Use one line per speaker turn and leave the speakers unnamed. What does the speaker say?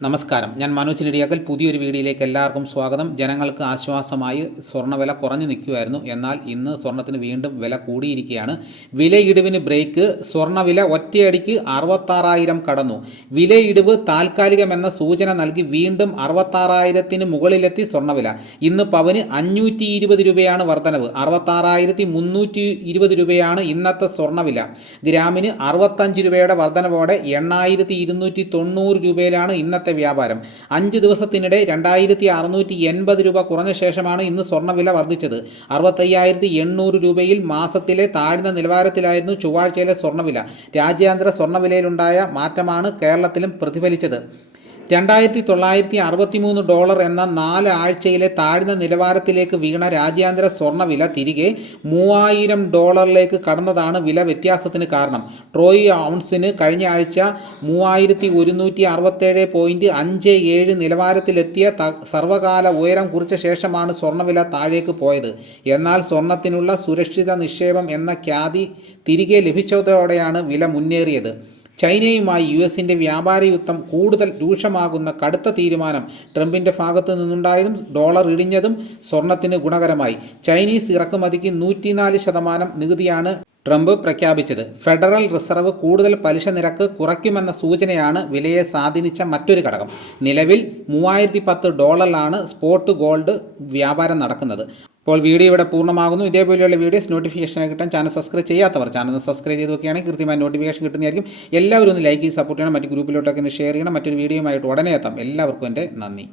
നമസ്കാരം. ഞാൻ മനോജ് ചിലടിയാക്കൽ പുതിയൊരു വീഡിയോയിലേക്ക് എല്ലാവർക്കും സ്വാഗതം. ജനങ്ങൾക്ക് ആശ്വാസമായി സ്വർണവില കുറഞ്ഞു നിൽക്കുമായിരുന്നു എന്നാൽ ഇന്ന് സ്വർണത്തിന് വീണ്ടും വില കൂടിയിരിക്കുകയാണ്. വിലയിടിവിന് ബ്രേക്ക് സ്വർണവില ഒറ്റയടിക്ക് അറുപത്താറായിരം കടന്നു. വിലയിടിവ് താൽക്കാലികമെന്ന സൂചന നൽകി വീണ്ടും അറുപത്താറായിരത്തിന് മുകളിലെത്തി സ്വർണവില ഇന്ന് പവന് അഞ്ഞൂറ്റി ഇരുപത് രൂപയാണ് വർധനവ്. അറുപത്താറായിരത്തി മുന്നൂറ്റി ഇരുപത് രൂപയാണ് ഇന്നത്തെ സ്വർണവില ഗ്രാമിന് അറുപത്തഞ്ച് രൂപയുടെ വർധനവോടെ എണ്ണായിരത്തി ഇരുന്നൂറ്റി തൊണ്ണൂറ് രൂപയിലാണ് ഇന്നത്തെ വ്യാപാരം. അഞ്ച് ദിവസത്തിനിടെ രണ്ടായിരത്തി അറുന്നൂറ്റി എൺപത് രൂപ കുറഞ്ഞ ശേഷമാണ് ഇന്ന് സ്വർണവില വർദ്ധിച്ചത്. അറുപത്തയ്യായിരത്തി എണ്ണൂറ് രൂപയിൽ മാസത്തിലെ താഴ്ന്ന നിലവാരത്തിലായിരുന്നു ചൊവ്വാഴ്ചയിലെ സ്വർണവില. രാജ്യാന്തര സ്വർണവിലയിലുണ്ടായ മാറ്റമാണ് കേരളത്തിലും പ്രതിഫലിച്ചത്. രണ്ടായിരത്തി തൊള്ളായിരത്തി അറുപത്തി മൂന്ന് ഡോളർ എന്ന നാല് ആഴ്ചയിലെ താഴ്ന്ന നിലവാരത്തിലേക്ക് വീണ രാജ്യാന്തര സ്വർണവില തിരികെ മൂവായിരം ഡോളറിലേക്ക് കടന്നതാണ് വില വ്യത്യാസത്തിന് കാരണം. ട്രോയ് ഔൺസിന് കഴിഞ്ഞ ആഴ്ച മൂവായിരത്തി ഒരുന്നൂറ്റി അറുപത്തേഴ് അഞ്ച് ഏഴ് നിലവാരത്തിലെത്തിയ സർവകാല ഉയരം കുറിച്ച ശേഷമാണ് സ്വർണവില താഴേക്ക് പോയത്. എന്നാൽ സ്വർണത്തിനുള്ള സുരക്ഷിത നിക്ഷേപം എന്ന ഖ്യാതി തിരികെ ലഭിച്ചതോടെയാണ് വില മുന്നേറിയത്. ചൈനയുമായി യു എസിന്റെ വ്യാപാര യുദ്ധം കൂടുതൽ രൂക്ഷമാകുന്ന കടുത്ത തീരുമാനം ട്രംപിന്റെ ഭാഗത്തു നിന്നുണ്ടായതും ഡോളർ ഇടിഞ്ഞതും സ്വർണത്തിന് ഗുണകരമായി. ചൈനീസ് ഇറക്കുമതിക്ക് നൂറ്റിനാല് ശതമാനം നികുതിയാണ് ട്രംപ് പ്രഖ്യാപിച്ചത്. ഫെഡറൽ റിസർവ് കൂടുതൽ പലിശ നിരക്ക് കുറയ്ക്കുമെന്ന സൂചനയാണ് വിലയെ സ്വാധീനിച്ച മറ്റൊരു ഘടകം. നിലവിൽ മൂവായിരത്തി പത്ത് ഡോളറിലാണ് സ്പോട്ട് ഗോൾഡ് വ്യാപാരം നടക്കുന്നത്. അപ്പോൾ വീഡിയോ ഇവിടെ പൂർണമാകുന്നു. ഇതേപോലെയുള്ള വീഡിയോസ് നോട്ടിഫിക്കേഷൻ കിട്ടാൻ ചാനൽ സബ്സ്ക്രൈബ് ചെയ്യാത്തവർ ചാനൽ സബ്സ്ക്രൈബ് ചെയ്ത് നോക്കുകയാണെങ്കിൽ കൃത്യമായ നോട്ടിഫിക്കേഷൻ കിട്ടുന്നതായിരിക്കും. എല്ലാവരും ഒന്ന് ലൈക്ക് ചെയ്ത് സപ്പോർട്ട് ചെയ്യണം. മറ്റ് ഗ്രൂപ്പിലോട്ടൊക്കെ ഒന്ന് ഷെയർ ചെയ്യണം. മറ്റൊരു വീഡിയോയുമായിട്ട് ഉടനെ എത്താം. എല്ലാവർക്കും എന്റെ നന്ദി.